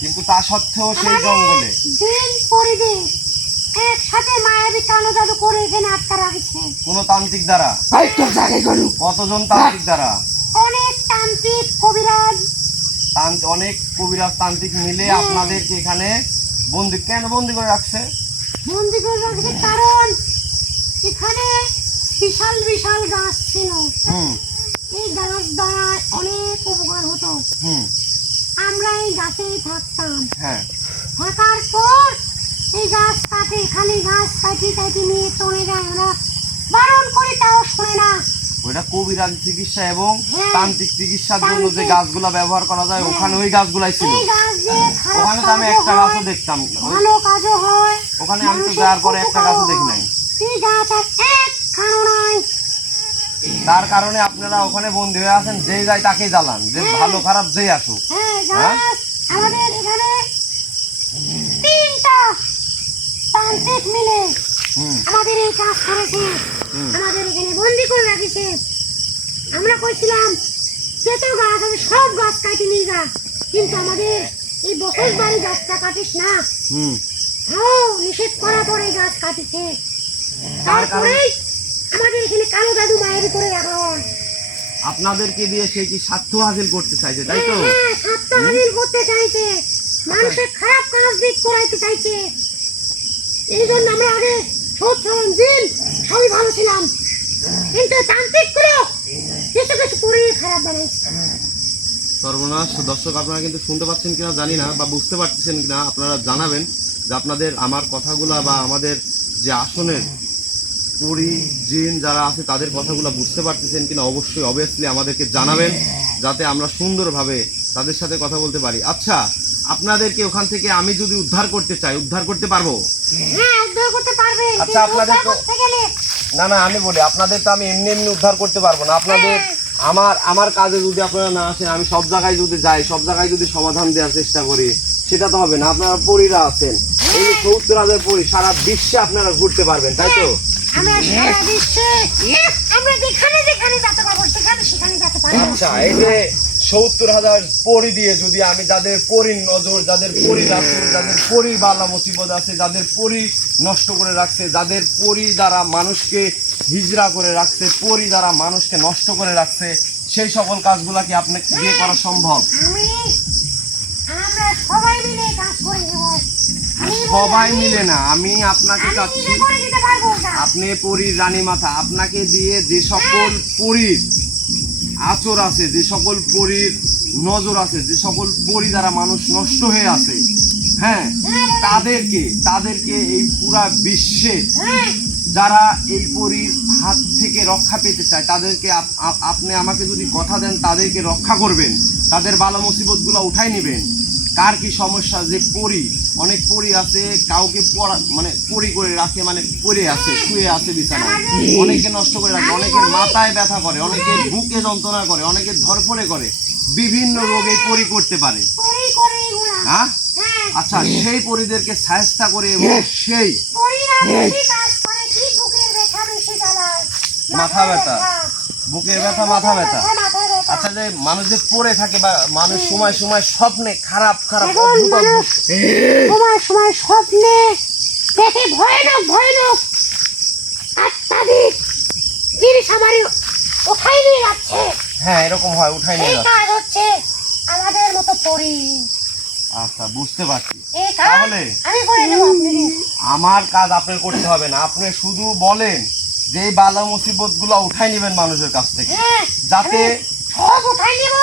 কিন্তু তা সত্ত্বেও সেই জঙ্গলে জিন পরিদের একসাথে মায়াবী কালো জাদু করে এখানে আটকা রাখছে। কোন তান্ত্রিক দ্বারা? কতজন তান্ত্রিক দ্বারা? অনেক তান্ত্রিক কবিরাজ, অনেক কবিরাজ তান্ত্রিক মিলে আপনাদেরকে এখানে বন্দি করে রাখছে? বন্দি করে রাখছে কারণ এখানে বিশাল বিশাল গাছ ছিল। এই গাছ দ্বারা অনেক উপকার হতো। আমরা এই গাছেই থাকতাম। হ্যাঁ। থাকার পর এই গাছ কাটে, খালি গাছ কাটি নিয়ে চলে যায়, ওরা বারণ করে তাও শোনে না। ওইটা কবিরাজ চিকিৎসা এবং তান্ত্রিক চিকিৎসার জন্য যে গাছগুলা ব্যবহার করা যায়, ওখানে ওই গাছগুলাই ছিল। ওখানে তো আমি একটা গাছও দেখতাম, ভালো কাজও হয় ওখানে আমি তো যাওয়ার পরে একটা গাছও দেখি নাই। এই গাছ আর এক কারণ নাই, তার কারণে আপনারা ওখানে বন্দী হয়ে আছেন, যে যায় তাকে জ্বালান, যে ভালো খারাপ যেই আসুক। আমাদের এখানে 3টা তান্ত্রিক মিলে আমাদের এই কাজ করেছে, আমাদের এখানে বন্দি করে রাখিছে। আমরা কইছিলাম যত গাছ আছে সব গাছ কাটি নিয়ে যা, কিন্তু আমাদের এই বসত বাড়ি গাছটা কাটিস না। নিষেধ করার পরে গাছ কাটিছে, তারপরেই আমাদের এখানে কালো জাদু মায়াবী করে রাখা হয়। আপনাদেরকে দিয়ে সে কি স্বার্থ হাসিল করতে চাইছে, তাই তো? স্বার্থ হাসিল করতে চাইছে, মানুষের খারাপ কাজ দিক করাইতে চাইছে। এই জন্য আমরা আগে দিন সবই ভালো ছিলাম, কিন্তু তান্ত্রিক গুলো কিছু কিছু করে খারাপ বানাইছে। সর্বনাশ। দর্শক, আপনারা কিন্তু শুনতে পাচ্ছেন কিনা জানি না, বা বুঝতে পারতেছেন কিনা, আপনারা জানাবেন যে আপনাদের আমার কথাগুলা বা আমাদের যে আসনের পরি জিন যারা আছে তাদের কথাগুলো বুঝতে পারতেছেন কিনা, অবশ্যই অবভিয়াসলি আমাদেরকে জানাবেন, যাতে আমরা সুন্দরভাবে তাদের সাথে কথা বলতে পারি। আচ্ছা, আপনাদেরকে ওখান থেকে আমি যদি উদ্ধার করতে চাই, উদ্ধার করতে পারবো? আচ্ছা, আপনাদের তো না, আমি বলি, আপনাদের তো আমি এমনি এমনি উদ্ধার করতে পারবো না। আপনাদের আমার কাজে যদি আপনারা না আসেন, আমি সব জায়গায় যদি যাই, সব জায়গায় যদি সমাধান দেওয়ার চেষ্টা করি, সেটা তো হবে না। আপনারা পরীরা আছেন, এই 70,000 পরী, সারা বিশ্বে আপনারা ঘুরতে পারবেন, তাই তো? আচ্ছা, এই যে 70,000 পরী দিয়ে যদি আমি যাদের পরীর নজর, যাদের পরীর আসর, যাদের পরীর বালা মুসিবত আছে, যাদের পরী নষ্ট করে রাখছে, যাদের পরী দ্বারা মানুষকে হিজরা করে রাখছে, পরী দ্বারা মানুষকে নষ্ট করে রাখছে, সেই সকল কাজগুলা কি আপনাকে দিয়ে করা সম্ভব? সবাই মিলে না, আমি আপনাকে চাচ্ছি, আপনি পরীর রানী মাথা, আপনাকে দিয়ে যে সকল পরীর আচর আছে, যে সকল পরীর নজর আছে, যে সকল পরী দ্বারা মানুষ নষ্ট হয়ে আছে, হ্যাঁ, তাদেরকে এই পুরা বিশ্বে যারা এই পরীর হাত থেকে রক্ষা পেতে চায় তাদেরকে আপনি আমাকে যদি কথা দেন তাদেরকে রক্ষা করবেন, তাদের বালা মুসিবতগুলো উঠাই নেবেন। কার কি সমস্যা, যে পরী, অনেক পরী আছে কাউকে মানে পরী করে রাখে, মানে পড়ে আছে, শুয়ে আছে বিছানায়, অনেকে নষ্ট করে রাখে, অনেকের মাথায় ব্যথা করে, অনেকের বুকে যন্ত্রণা করে, অনেকের ধরফরে করে, বিভিন্ন রোগে পরী করতে পারে। হ্যাঁ, আচ্ছা, সেই পরীদেরকে সাহায্য করে এবং সেই মাথা ব্যথা, বুকের ব্যথা, মাথা ব্যথা, আচ্ছা, যে মানুষ যে পড়ে থাকে বা মানুষ সময় সময় স্বপ্নে খারাপ খারাপ সময় স্বপ্নে দেখে ভয়ানক ভয়ানক আত্মাদিক জিনিস আমার উঠাই নিয়ে যাচ্ছে। হ্যাঁ, এরকম হয়, উঠাই নিয়ে যাচ্ছে। কাজ হচ্ছে আমাদের মতো পড়ি। আচ্ছা, বুঝতে পারছি। তাহলে আমি করে দেব, আমার কাজ আপনার করতে হবে না, আপনি শুধু বলেন যে এই বালা মুসিবত গুলো উঠাই নেবেন মানুষের কাছ থেকে, যাতে সব উঠাই নেব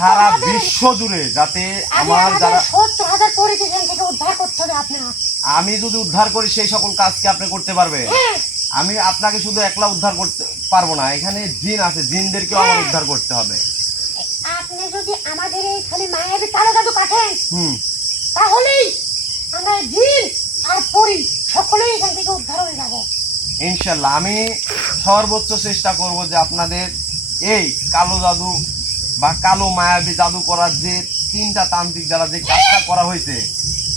সারা বিশ্ব জুড়ে, যাতে আমার যারা 70,000 পরিচিত থেকে উদ্ধার করতে হবে আপনার। আমি যদি উদ্ধার করি সেই সকল কাজকে আপনি করতে পারবেন। আমি আপনাকে শুধু একলা উদ্ধার করতে পারবো না, এখানে জিন আছে, জিনদেরকেও আমার উদ্ধার করতে হবে। আপনি যদি আমাদের এই খালি মায়াবী কালো জাদু কাটেন, তাহলেই আমরা জিন আর পরি সকলেই এখান থেকে উদ্ধার হয়ে যাব ইনশাল্লাহ। আমি সর্বোচ্চ চেষ্টা করব যে আপনাদের এই কালো জাদু বা কালো মায়াবী জাদু করার যে 3টা তান্ত্রিক দ্বারা যে কাজটা করা হয়েছে,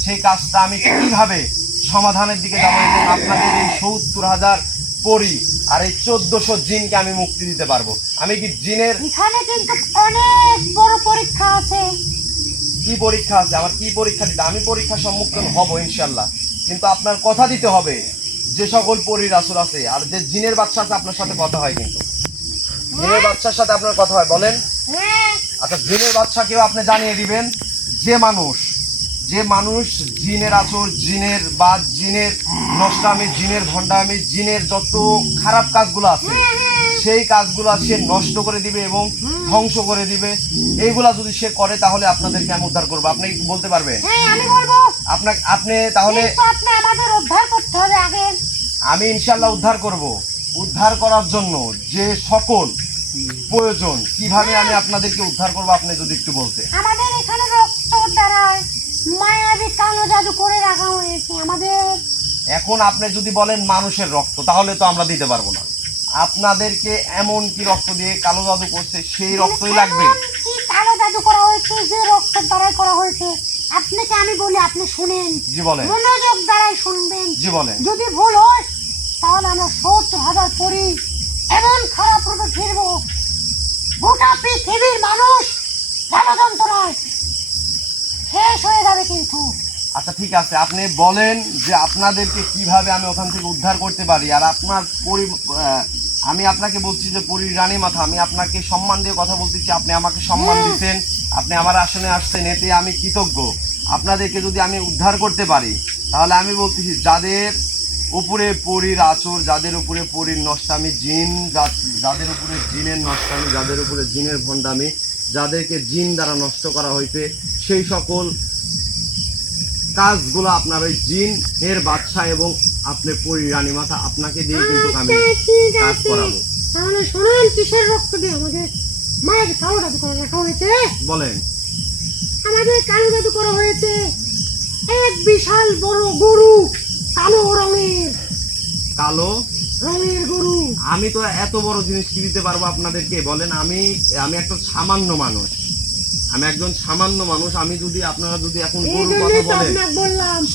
সেই কাজটা আমি কিভাবে সমাধানের দিকে যাবো এবং আপনাদের এই 70,000 পরি আর এই 1400 জিনকে আমি মুক্তি দিতে পারবো। আমি কি জিনের এখানে কিন্তু অনেক বড় পরীক্ষা আছে। কি পরীক্ষা আছে? আমার কি পরীক্ষা দিতে? আমি পরীক্ষার সম্মুখীন হব ইনশাল্লাহ, কিন্তু আপনার কথা দিতে হবে যে সকল পরীর আসর আছে আর যে জিনের বাচ্চা আছে আপনার সাথে কথা হয়, কিন্তু জিনের বাচ্চার সাথে আপনার কথা হয়, বলেন। আচ্ছা, জিনের বাচ্চাকেও আপনি জানিয়ে দিবেন যে মানুষ জিনের আসর, জিনের বাদ, জিনের নষ্টামি, জিনের ভণ্ডামি, জিনের যত খারাপ কাজগুলো আছে সেই কাজগুলো সে নষ্ট করে দিবে এবং ধ্বংস করে দিবে। এইগুলা যদি সে করে তাহলে আপনাদেরকে আমি উদ্ধার করবো। আপনি কি বলতে পারবেন? আপনি তাহলে আমাদের উদ্ধার করতে হবে আগে। আমি ইনশাল্লাহ উদ্ধার করব। উদ্ধার করার জন্য যে সকল প্রয়োজন, কিভাবে আমি আপনাদেরকে উদ্ধার করবো আপনি যদি একটু বলতে। আমাদের এখানে রক্ত দ্বারা মায়াবী কালো জাদু করে রাখা হয়েছে আমাদের। এখন আপনি যদি বলেন মানুষের রক্ত, তাহলে তো আমরা দিতে পারবো না। আপনাদেরকে এমন কি রক্ত দিয়ে কালো জাদু করছে সেই রক্তই লাগবে। কি কালো জাদু করা হয়েছে, যে রক্ত দ্বারাই করা হয়েছে আপনাকে আমি বলি, আপনি শুনেন। জি বলেন। মনোযোগ দ্বারাই শুনবেন। জি বলেন। যদি ভুল হয় তাহলে আমরা 70,000 পরি এমন খারাপ রূপে ফিরবো, গোটা পৃথিবীর মানুষ জ্বালাযন্ত্রণায় শেষ হয়ে যাবে। কিন্তু আচ্ছা, ঠিক আছে, আপনি বলেন যে আপনাদেরকে কিভাবে আমি ওখান থেকে উদ্ধার করতে পারি। আর আপনার আমি আপনাকে বলছি যে পরীর রানী মাথা, আমি আপনাকে সম্মান দিয়ে কথা বলতেছি, আপনি আমাকে সম্মান দিচ্ছেন, আপনি আমার আসনে আসছেন, এতে আমি কৃতজ্ঞ। আপনাদেরকে যদি আমি উদ্ধার করতে পারি তাহলে আমি বলতেছি যাদের উপরে পরীর আচর, যাদের উপরে পরীর নষ্টামি, জিন, যাদের উপরে জিনের নষ্টামি, যাদের উপরে জিনের ভণ্ডামি, যাদেরকে জিন দ্বারা নষ্ট করা হয়েছে, সেই সকল কাজগুলো আপনার ওই জিন এর বাদশা এবং আপনি পরী রানী মাথা আপনাকে দিয়ে কিন্তু আমি কাজ করাবো। তাহলে শুনুন, কিসের রক্ত দিয়ে আমাদের মায়ের কালো জাদু করা রাখা হয়েছে বলেন। আমাদের কালো জাদু করা হয়েছে এক বিশাল বড় গরু, কালো রঙের গরু। আমি তো এত বড় জিনিস কি দিতে পারবো আপনাদেরকে বলেন। আমি একটা সামান্য মানুষ, আমি একজন সামান্য মানুষ। আমি যদি আপনারা যদি এখন গরুর কথা বলেন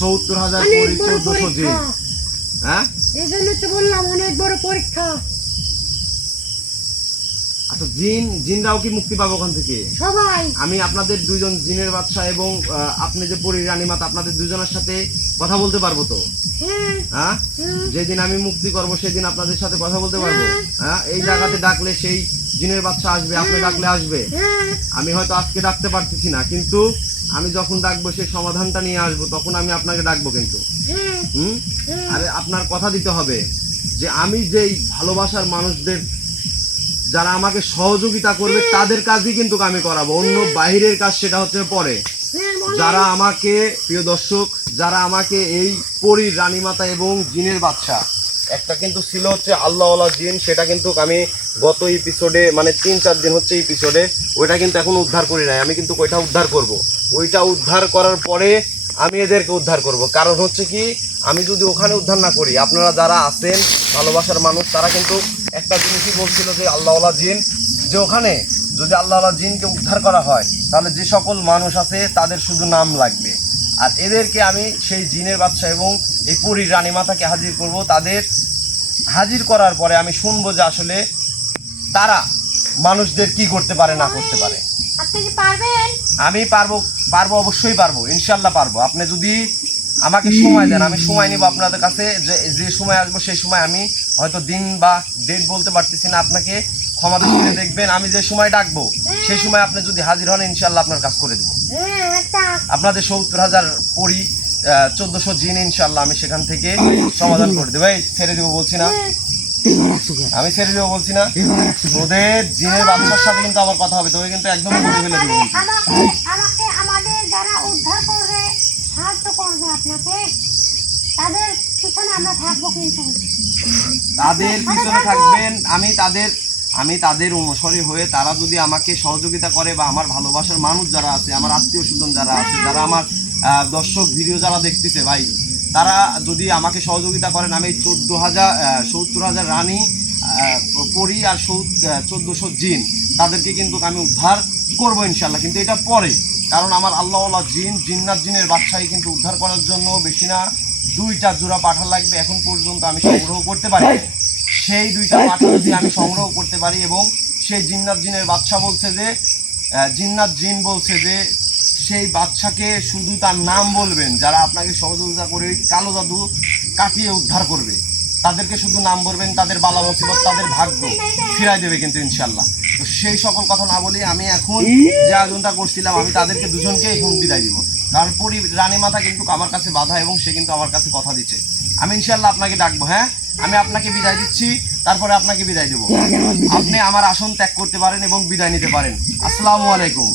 70,000 পরী, 1400 জিন, হ্যাঁ, এই জন্য তো বললাম অনেক বড় পরীক্ষা। আচ্ছা, জিনরাও কি মুক্তি পাবো ওখান থেকে? সবাই। আমি আপনাদের দুইজন জিনের বাদশা এবং আপনি যে পরী রানী মাতা, আপনাদের দুজনের সাথে কথা বলতে পারবো তো? হ্যাঁ, যেদিন আমি মুক্তি করব সেদিন আপনাদের সাথে কথা বলতে পারবো। হ্যাঁ, এই জায়গাতে ডাকলে সেই জিনের বাচ্চা আসবে, আপনি ডাকলে আসবে। আমি হয়তো আজকে ডাকতে পারতেছি না, কিন্তু আমি যখন ডাকবো সেই সমাধানটা নিয়ে আসবো, তখন আমি আপনাকে ডাকবো। কিন্তু আরে আপনার কথা দিতে হবে যে আমি যেই ভালোবাসার মানুষদের যারা আমাকে সহযোগিতা করবে তাদের কাজই কিন্তু আমি করাবো, অন্য বাহিরের কাজ সেটা হচ্ছে পরে। যারা আমাকে, প্রিয় দর্শক, যারা আমাকে এই পরীর রানীমাতা এবং জিনের বাদশা একটা কিন্তু ছিল হচ্ছে আল্লাহওয়ালা জিন, সেটা কিন্তু আমি গত এপিসোডে মানে 3-4 দিন হচ্ছে এপিসোডে, ওইটা কিন্তু এখন উদ্ধার করি নাই। আমি কিন্তু ওইটা উদ্ধার করব। ওইটা উদ্ধার করার পরে আমি এদেরকে উদ্ধার করব। কারণ হচ্ছে কি, আমি যদি ওখানে উদ্ধার না করি, আপনারা যারা আছেন ভালোবাসার মানুষ তারা কিন্তু একটা জিনিসই বলছিল যে আল্লাহওয়ালা জিন, যে ওখানে যদি আল্লাহওয়ালা জিনকে উদ্ধার করা হয় তাহলে যে সকল মানুষ আছে তাদের শুধু নাম লাগবে। আর এদেরকে আমি সেই জিনের বাচ্চা এবং এই পরীর রানীমাতাকে হাজির করব। তাদের হাজির করার পরে আমি শুনবো যে আসলে তারা মানুষদের কি করতে পারে না করতে পারে। আপনি কি পারবেন? আমি পারবো, অবশ্যই পারবো, ইনশাল্লাহ পারবো। আপনি যদি আমাকে সময় দেন, আমি সময় নিব আপনাদের কাছে। যে সময় আসবো সেই সময় আমি হয়তো দিন বা ডেট বলতে পারতেছি না, আপনাকে ক্ষমা দৃষ্টিতে দেখবেন। আমি যে সময় ডাকবো সেই সময় আপনি যদি হাজির হন, ইনশাল্লাহ আপনার কাজ করে দেবো। আপনাদের 70,000 পরি, 1400 জিন ইনশাল্লাহ আমি সেখান থেকে সমাধান করে দেবো। এই ছেড়ে দেবো বলছি না, আমি ছেড়ে দেবো বলছি না। তোদের জিনের বাচ্চার সাথে কিন্তু আমার কথা হবে, তোকে কিন্তু একদম বলে ফেলে দেবো। আমাকে আমাদের যারা উদ্ধার করবে, সাহায্য করবে আপনাকে, তাদের পিছনে আমরা থাকবো। কিন্তু তাদের পিছনে থাকবেন, আমি তাদের অনুসরী হয়ে তারা যদি আমাকে সহযোগিতা করে, বা আমার ভালোবাসার মানুষ যারা আছে, আমার আত্মীয় স্বজন যারা আছে, যারা আমার দর্শক ভিডিও যারা দেখতেছে ভাই, তারা যদি আমাকে সহযোগিতা করেন, আমি 70,000 রানী পরি আর 1400 জিন তাদেরকে কিন্তু আমি উদ্ধার করবো ইনশাল্লাহ। কিন্তু এটা পরে, কারণ আমার আল্লাহওয়ালা জিন্নাত জিনের বাদশাহী কিন্তু উদ্ধার করার জন্য বেশি না 2টা জোড়া পাঠা লাগবে। এখন পর্যন্ত আমি সংগ্রহ করতে পারি। সেই 2টা পাঠা যদি আমি সংগ্রহ করতে পারি, এবং সেই জিন্নাত জিনের বাদশা বলছে যে, জিন্নাত জিন বলছে যে সেই বাদশাকে শুধু তার নাম বলবেন, যারা আপনাকে সহযোগিতা করে কালো জাদু কাটিয়ে উদ্ধার করবে, তাদেরকে শুধু নাম বলবেন, তাদের বালা মুসিবত, তাদের ভাগ্য ফিরাই দেবে কিন্তু ইনশাল্লাহ। তো সেই সকল কথা না বলি আমি এখন যে আয়োজনটা করছিলাম, আমি তাদেরকে দুজনকে এখন বিদায় দিব। কারণ পরি রানীমাতা কিন্তু আমার কাছে বাধা, এবং সে কিন্তু আমার কাছে কথা দিচ্ছে। আমি ইনশাল্লাহ আপনাকে ডাকবো। হ্যাঁ, আমি আপনাকে বিদায় দিচ্ছি, তারপরে আপনাকে বিদায় দেবো। আপনি আমার আসন ত্যাগ করতে পারেন এবং বিদায় নিতে পারেন। আসসালামু আলাইকুম।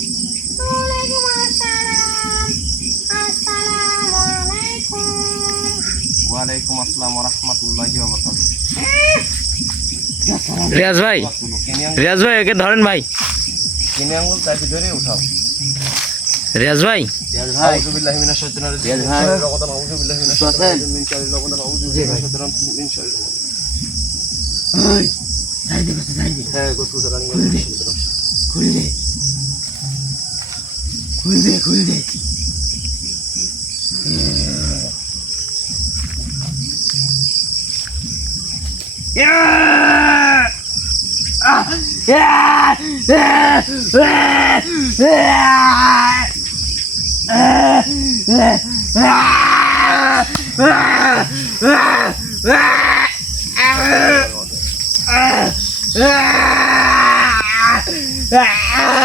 ওয়ালাইকুম আসসালাম ওয়া রাহমাতুল্লাহি ওয়া বারাকাতুহু। রিয়াজ ভাই একে ধরেন ভাই, কিনে আঙ্গুল চাবি ধরে উঠাও। রিয়াজ ভাই, আউযু বিল্লাহি মিনাশ শাইতানির রাজিম। আউযু বিল্লাহি মিনাশ শাইতানির রাজিম। মিন শাররিল লাযিনা আউযু বিল্লাহি মিনাশ শাইতানির রাজিম। মিন শাররিল হ্যাঁ, গোসল রানী খুলে দে।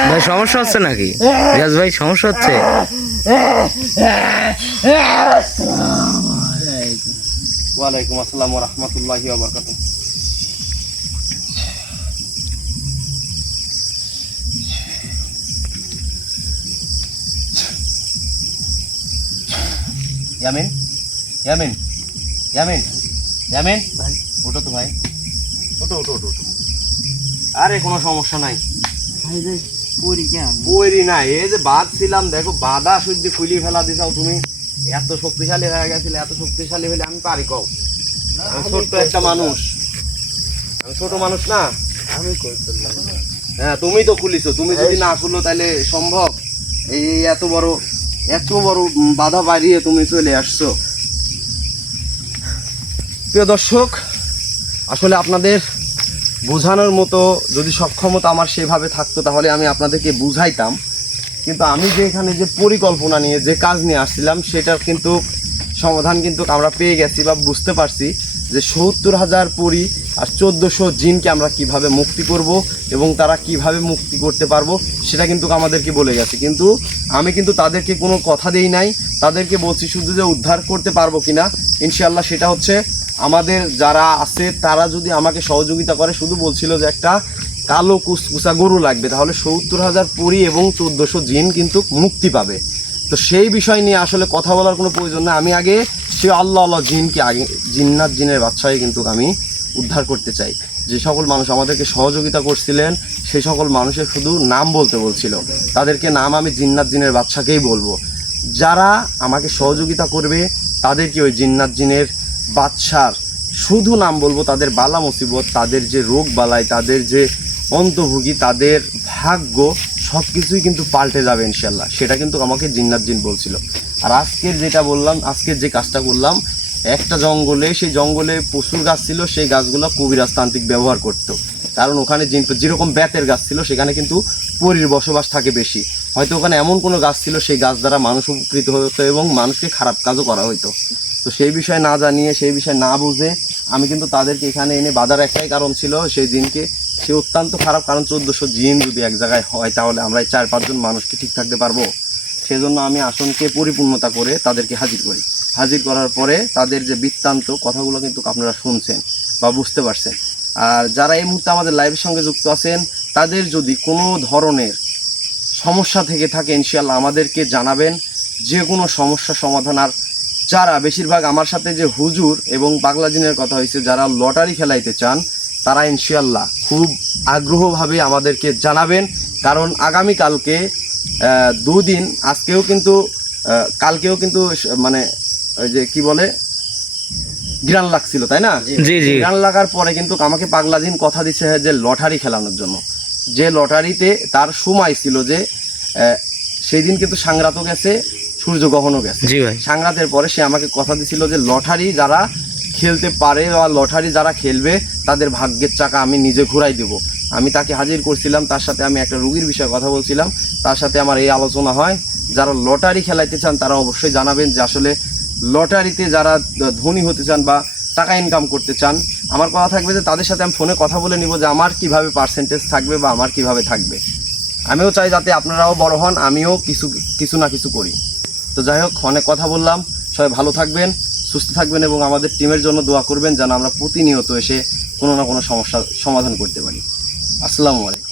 ভাই সমস্যা হচ্ছে নাকি? রিয়াজ ভাই সমস্যা হচ্ছে? ওয়ালাইকুম আসসালাম ওয়া রাহমাতুল্লাহি ওয়া বারাকাতুহু। ইয়ামিন ইয়ামিন ইয়ামিন ইয়ামিন ভাই, ওঠো তো ভাই, ওঠো। আরে কোনো সমস্যা নাই ভাই রে, পরি না, এই যে বাঁধছিলাম, দেখো বাঁধা শুদ্ধি খুলি ফেলা দিছাও তুমি। এত শক্তিশালী হয়ে গেছিলে, এত শক্তিশালী হলে আমি পারি কও? আমি ছোট্ট একটা মানুষ, আমি ছোট মানুষ না। আমি কই করলাম? হ্যাঁ, তুমি তো খুলিছো, তুমি যদি না খুললো তাহলে সম্ভব? এই এত বড় বাধা বাড়িয়ে তুমি চলে আসছো। প্রিয় দর্শক, আসলে আপনাদের বোঝানোর মতো যদি সক্ষমতা আমার সেভাবে থাকতো তাহলে আমি আপনাদেরকে বুঝাইতাম। কিন্তু আমি যে এখানে যে পরিকল্পনা নিয়ে যে কাজ নিয়ে আসছিলাম, সেটার কিন্তু সমাধান কিন্তু আমরা পেয়ে গেছি বা বুঝতে পারছি যে 70,000 পরি আর 1400 জিনকে আমরা কিভাবে মুক্তি করব এবং তারা কিভাবে মুক্তি করতে পারবো সেটা কিন্তু আমাদেরকে বলে গেছে। কিন্তু আমি কিন্তু তাদেরকে কোনো কথা দেই নাই, তাদেরকে বলছি শুধু যে উদ্ধার করতে পারবো কিনা ইনশাআল্লাহ সেটা হচ্ছে আমাদের যারা আছে তারা যদি আমাকে সহযোগিতা করে। শুধু বলছিল যে একটা কালো কুসকুসা গরু লাগবে, তাহলে 70,000 পরি এবং 1400 জিন কিন্তু মুক্তি পাবে। তো তো সেই বিষয় নিয়ে আসলে কথা বলার কোনো প্রয়োজন নেই। আমি আগে সেই আল্লাহ জিনকে আগে জিন্নাত জিনের বাদশাহী কিন্তু আমি উদ্ধার করতে চাই। যে সকল মানুষ আমাদেরকে সহযোগিতা করছিলেন সেই সকল মানুষের শুধু নাম বলতে বলছিল, তাদেরকে নাম আমি জিন্নাত জিনের বাদশাকেই বলবো। যারা আমাকে সহযোগিতা করবে তাদেরকে ওই জিন্নাত জিনের বাদশার শুধু নাম বলবো। তাদের বালা মুসিবত, তাদের যে রোগ বালাই, তাদের যে অন্তভোগী, তাদের ভাগ্য সব কিছুই কিন্তু পাল্টে যাবে ইনশাল্লাহ। সেটা কিন্তু আমাকে জিন্নাত জিন বলছিল। আর আজকের যেটা বললাম, আজকের যে কাজটা করলাম, একটা জঙ্গলে, সেই জঙ্গলে প্রচুর গাছ ছিল, সেই গাছগুলো কবিরাজতান্ত্রিক ব্যবহার করতো। কারণ ওখানে জিন যেরকম বেতের গাছ ছিল সেখানে কিন্তু পরীর বসবাস থাকে বেশি। হয়তো ওখানে এমন কোনো গাছ ছিল সেই গাছ দ্বারা মানুষ উপকৃত হতো এবং মানুষকে খারাপ কাজও করা হতো। তো সেই বিষয়ে না জানিয়ে, সেই বিষয়ে না বুঝে আমি কিন্তু তাদেরকে এখানে এনে বাঁধার একটাই কারণ ছিল, সেই জিনকে। সে অত্যন্ত খারাপ, কারণ 1400 জিন যদি এক জায়গায় হয় তাহলে আমরা 4-5 জন মানুষকে ঠিক থাকতে পারবো? সেজন্য আমি আসনকে পরিপূর্ণতা করে তাদেরকে হাজির করি। হাজির করার পরে তাদের যে বৃত্তান্ত কথাগুলো কিন্তু আপনারা শুনছেন বা বুঝতে পারছেন। আর যারা এই মুহূর্তে আমাদের লাইভের সঙ্গে যুক্ত আছেন, তাদের যদি কোনো ধরনের সমস্যা থেকে থাকে ইনশাআল্লাহ আমাদেরকে জানাবেন, যে কোনো সমস্যা সমাধান। আর যারা বেশিরভাগ আমার সাথে যে হুজুর এবং পাগলা জিনের কথা হয়েছে, যারা লটারি খেলাইতে চান তারা ইনশাআল্লাহ খুব আগ্রহভাবে আমাদেরকে জানাবেন। কারণ আগামীকালকে 2 দিন, আজকেও কিন্তু কালকেও কিন্তু মানে ওই যে কি বলে গ্রান লাগছিল, তাই না? জি জি। গ্রান লাগার পরে কিন্তু আমাকে পাগলা জিন কথা দিচ্ছে যে লটারি খেলানোর জন্য। যে লটারিতে তার সময় ছিল যে সেই দিন কিন্তু সাংরাতও গেছে, সূর্যগ্রহণও গেছে। জি ভাই। সাংরাতের পরে সে আমাকে কথা দিছিল যে লটারি যারা খেলতে পারে বা লটারি যারা খেলবে তাদের ভাগ্যের চাকা আমি নিজে ঘুরাই দেব। আমি তাকে হাজির করছিলাম, তার সাথে আমি একটা রুগীর বিষয়ে কথা বলছিলাম, তার সাথে আমার এই আলোচনা হয়। যারা লটারি খেলাইতে চান তারা অবশ্যই জানাবেন যে আসলে লটারিতে যারা ধনী হতে চান বা টাকা ইনকাম করতে চান, আমার কথা থাকবে যে তাদের সাথে আমি ফোনে কথা বলে নিব যে আমার কিভাবে পার্সেন্টেজ থাকবে বা আমার কিভাবে থাকবে। আমিও চাই যাতে আপনারাও বড় হন, আমিও কিছু না কিছু করি। তো যাই হোক, অনেক কথা বললাম। সবাই ভালো থাকবেন, সুস্থ থাকবেন এবং আমাদের টিমের জন্য দোয়া করবেন যেন আমরা প্রতিনিয়ত এসে কোনো না কোনো সমস্যার সমাধান করতে পারি। আসসালামু আলাইকুম।